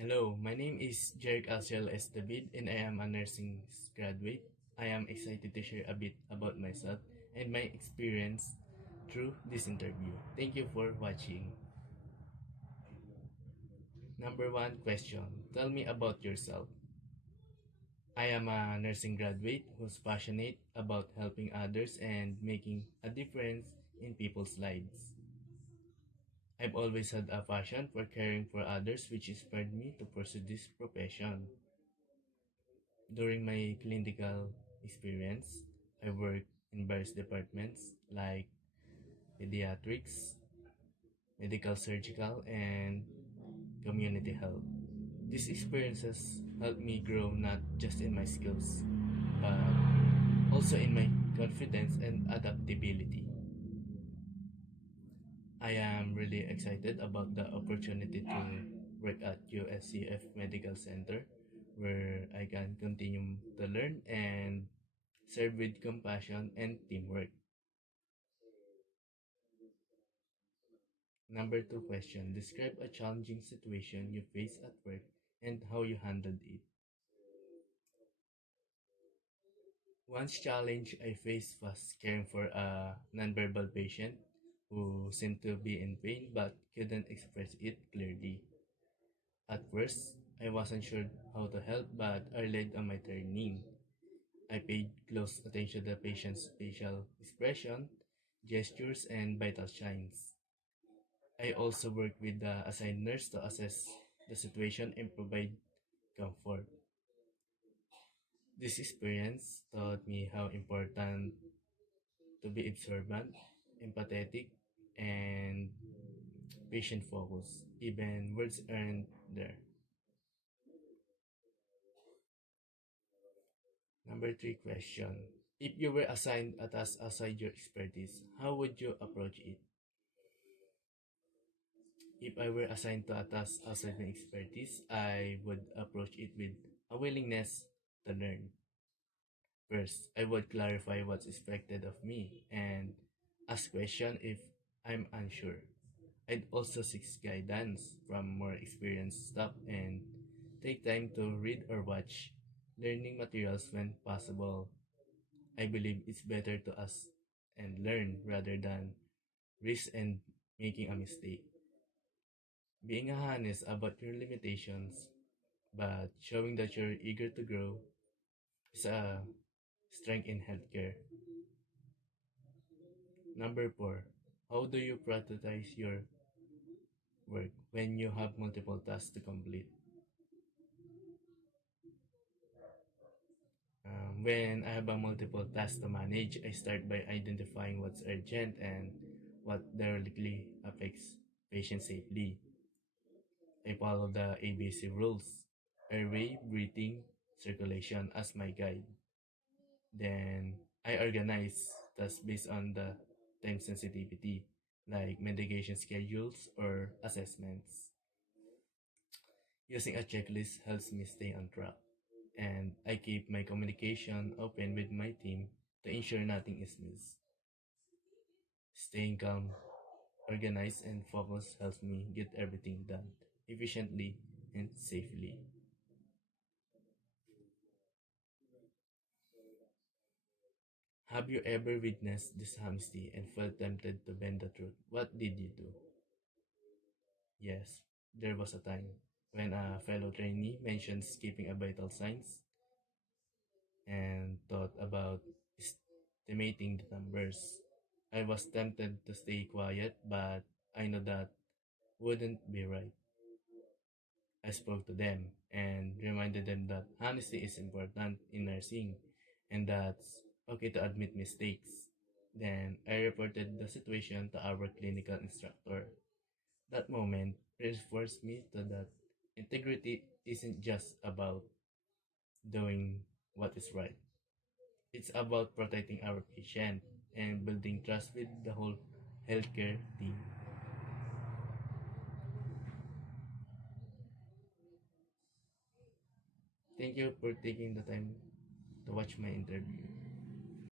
Hello, my name is Jeric Alciel S. David and I am a nursing graduate. I am excited to share a bit about myself and my experience through this interview. Thank you for watching. Number one question. Tell me about yourself. I am a nursing graduate who's passionate about helping others and making a difference in people's lives. I've always had a passion for caring for others which inspired me to pursue this profession. During my clinical experience, I worked in various departments like pediatrics, medical surgical, and community health. These experiences helped me grow not just in my skills, but also in my confidence and adaptability. I am really excited about the opportunity to work at USCF Medical Center where I can continue to learn and serve with compassion and teamwork. Number two question. Describe a challenging situation you faced at work and how you handled it. One challenge I faced was caring for a nonverbal patient who seemed to be in pain but couldn't express it clearly. At first, I wasn't sure how to help, but I relied on my training. I paid close attention to the patient's facial expression, gestures, and vital signs. I also worked with the assigned nurse to assess the situation and provide comfort. This experience taught me how important to be observant, empathetic, and patient focused, even words aren't there. Number three question. If you were assigned a task outside your expertise, how would you approach it? If I were assigned to a task outside my expertise, I would approach it with a willingness to learn. First, I would clarify what's expected of me and ask questions if I'm unsure. I'd also seek guidance from more experienced staff and take time to read or watch learning materials when possible. I believe it's better to ask and learn rather than risk and making a mistake. Being honest about your limitations but showing that you're eager to grow is a strength in healthcare. Number four, how do you prioritize your work when you have multiple tasks to complete? When I have a multiple tasks to manage, I start by identifying what's urgent and what directly affects patient safely. I follow the ABC rules, airway, breathing, circulation as my guide. Then I organize tasks based on the time sensitivity, like medication schedules or assessments. Using a checklist helps me stay on track, and I keep my communication open with my team to ensure nothing is missed. Staying calm, organized, and focused helps me get everything done efficiently and safely. Have you ever witnessed dishonesty and felt tempted to bend the truth? What did you do? Yes, there was a time when a fellow trainee mentioned skipping a vital signs and thought about estimating the numbers. I was tempted to stay quiet, but I know that wouldn't be right. I spoke to them and reminded them that honesty is important in nursing and that's okay to admit mistakes. Then I reported the situation to our clinical instructor. That moment reinforced me to that integrity isn't just about doing what is right. It's about protecting our patient and building trust with the whole healthcare team. Thank you for taking the time to watch my interview.